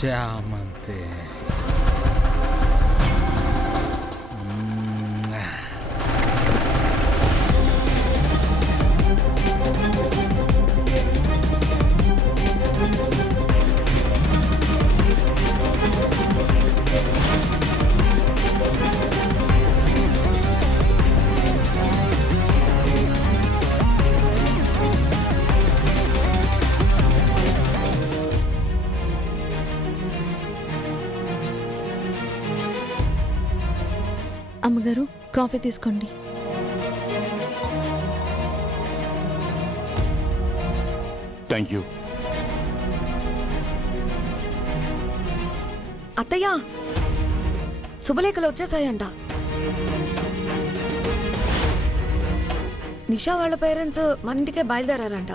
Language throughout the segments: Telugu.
చామంతి. అమ్మగారు, కాఫీ తీసుకోండి. Thank you. అత్తయ్య, శుభలేఖలు వచ్చేసాయంట. నిషా వాళ్ళ పేరెంట్స్ మన ఇంటికే బయలుదేరారంట.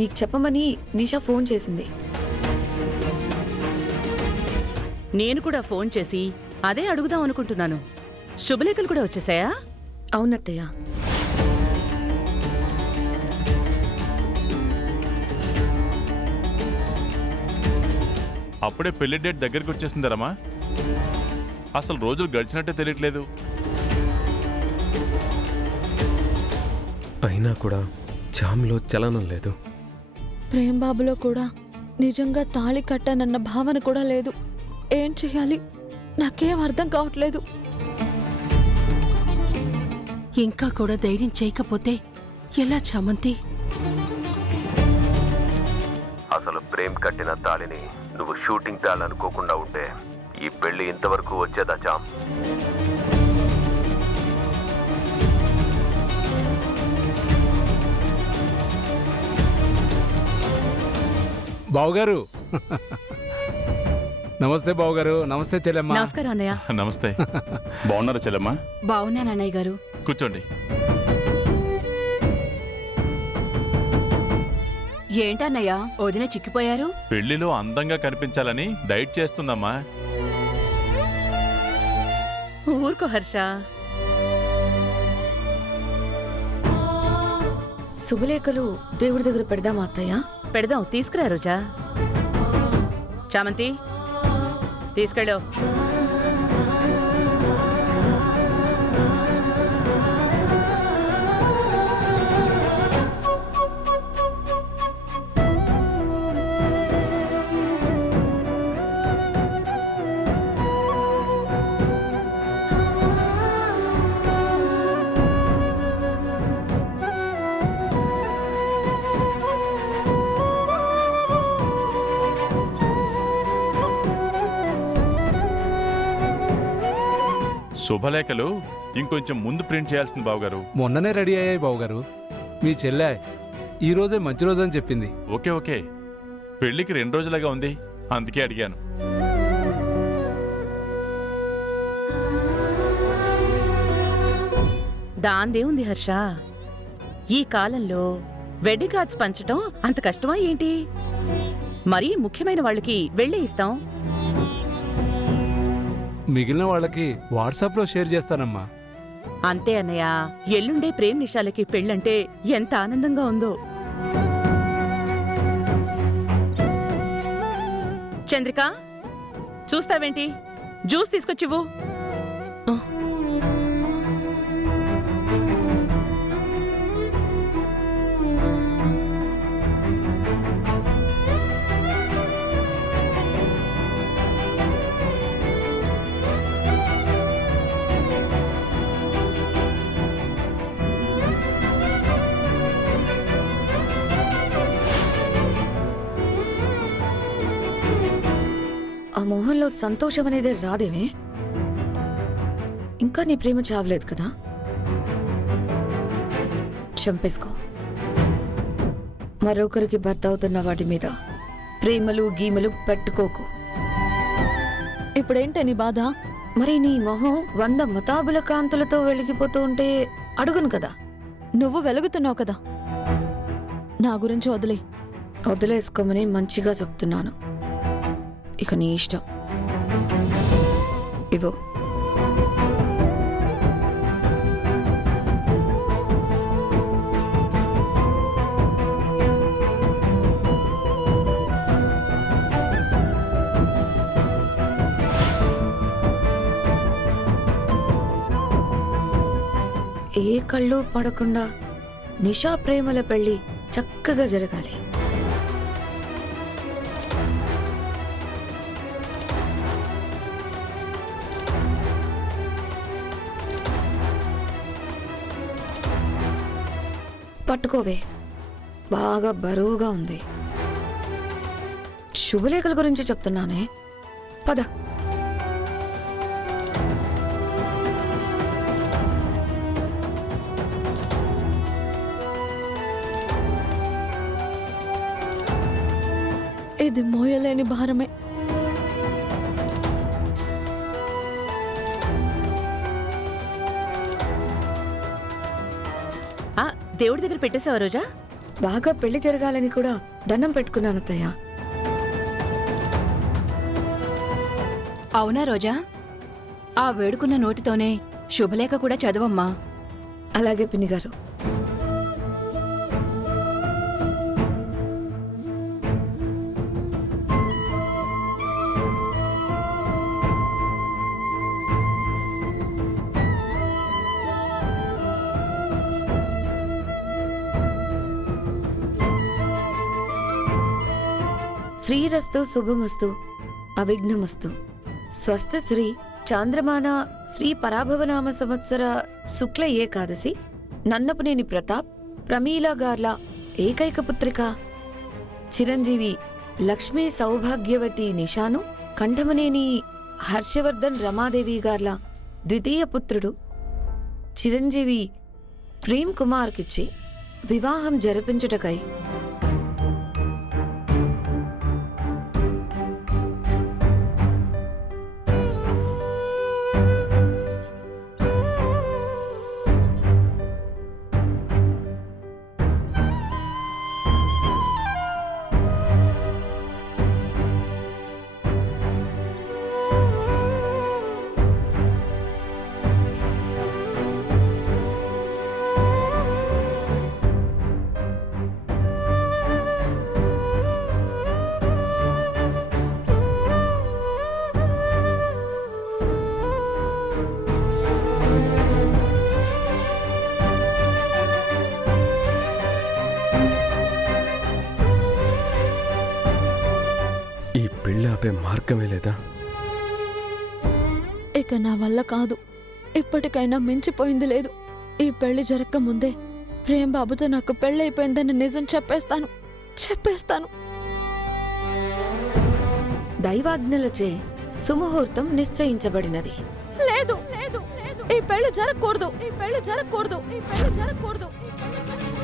మీకు చెప్పమని నిషా ఫోన్ చేసింది. నేను కూడా ఫోన్ చేసి అదే అడుగుదాం అనుకుంటున్నాను. శుభలేఖలు కూడా వచ్చేసాయా? అవునత్తయ్య. అప్పుడే పెళ్లి డేట్ దగ్గరికి వచ్చేసిందరమ్మా. అసలు రోజులు గడిచినట్టే తెలియట్లేదు. అయినా కూడా జామ్లో చలనం లేదు. ప్రేమ్ బాబులో కూడా నిజంగా తాళి కట్టానన్న భావన కూడా లేదు. ఏం చెయ్యాలి నాకేం అర్థం కావట్లేదు. ఇంకా కూడా ధైర్యం చేయకపోతే ఎలా చామంతి? అసలు ప్రేమ్ కట్టిన తాళిని నువ్వు షూటింగ్ తాళనుకోకుండా ఉంటే ఈ పెళ్లి ఇంతవరకు వచ్చేదా చామ్? బావుగారు. నమస్తే బావుగారు. నమస్తే చెల్లెమ్మ. నమస్కారం అన్నయ్య. నమస్తే. బాగున్నారా చెల్లెమ్మా? బావున్నాను అన్నయ్య గారు. కూర్చోండి. ఏంటన్నయ్య వదిన చిక్కిపోయారు? పెళ్లిలో అందంగా కనిపించాలని డైట్ చేస్తుందమ్మా. ఊరుకో హర్ష. శుభలేఖలు దేవుడి దగ్గర పెడదామా అత్తయ్య? పెడదాం, తీసుకురా రోజా. చామంతి తీసుకెళ్ళు. శుభలేఖలు ఇంకొంచెం ముందు ప్రింట్ చేయాల్సింది బావగారు. మొన్ననే రెడీ అయ్యాయి బావుగారు. మీ చెల్లె ఈ రోజే మంచి రోజు అని చెప్పింది. ఓకే ఓకే, పెళ్లికి 2 రోజులుగా ఉంది, అందుకే అడిగాను. దాందే ఉంది హర్ష. ఈ కాలంలో వెడ్డింగ్ కార్డ్స్ పంచటం అంత కష్టమా ఏంటి? మరీ ముఖ్యమైన వాళ్ళకి వెళ్ళే ఇస్తాం. మిగిలిన వాళ్ళకి వాట్సాప్లో షేర్ చేస్తానమ్మా. అంతే అన్నయ్య. ఎల్లుండే ప్రేమ్ నిషాలకి పెళ్ళంటే ఎంత ఆనందంగా ఉందో. చంద్రిక, చూస్తావేంటి? జ్యూస్ తీసుకొచ్చివ్వు. ఆ మొహంలో సంతోషం అనేది రాదేమే? ఇంకా నీ ప్రేమ చావలేదు కదా? చంపేసుకో. మరొకరికి భర్త అవుతున్న వాటి మీద ప్రేమలు గీమలు పెట్టుకోకు. ఇప్పుడేంటే నీ బాధ? మరి నీ మొహం 100 మతాబుల కాంతులతో వెలిగిపోతూ ఉంటే అడుగును కదా. నువ్వు వెలుగుతున్నావు కదా. నా గురించి వదిలేసుకోమని మంచిగా చెప్తున్నాను. ఇక నీ ఇష్టం. ఇగో కళ్ళు పడకుండా నిషా ప్రేమల పెళ్లి చక్కగా జరగాలి. పట్టుకోవే, బాగా బరువుగా ఉంది. శుభలేఖల గురించి చెప్తున్నానే, పద. ఇది మోయలేని భారమే. ఆ దేవుడి దగ్గర పెట్టేసావా రోజా? బాగా పెళ్లి జరగాలని కూడా దండం పెట్టుకున్నాను అత్తయ్య. అవునా రోజా? ఆ వేడుకున్న నోటితోనే శుభలేఖ కూడా చదవమ్మా. అలాగే పిన్ని గారు. శ్రీరస్తు శుభమస్తు అవిఘ్నమస్తు. స్వస్తి శ్రీ చాంద్రమాన శ్రీ పరాభవనామ సంవత్సర శుక్ల ఏకాదశి నన్నపునేని ప్రతాప్ ప్రమీలా గార్ల ఏకైక పుత్రిక చిరంజీవి లక్ష్మీ సౌభాగ్యవతి నిషాను కంఠమనేని హర్షవర్ధన్ రమాదేవి గార్ల ద్వితీయ పుత్రుడు చిరంజీవి ప్రేమ్ కుమార్కిచ్చి వివాహం జరిపించుటకై ఈ పెళ్ళి ఆపే మార్గమే లేదా? ఇక నా వల్ల కాదు. ఇప్పటికైనా మించిపోయింది లేదు. ఈ పెళ్లి జరగక ముందే ప్రేమ్ బాబుతో నాకు పెళ్ళైపోయిందని నిజం చెప్పేస్తాను. దైవాజ్ఞలచే సుముహూర్తం నిశ్చయించబడినది. లేదు లేదు లేదు, ఈ పెళ్లి జరగకూడదు, ఈ పెళ్లి జరగకూడదు, ఈ పెళ్లి జరగకూడదు, ఈ పెళ్లి జరగకూడదు.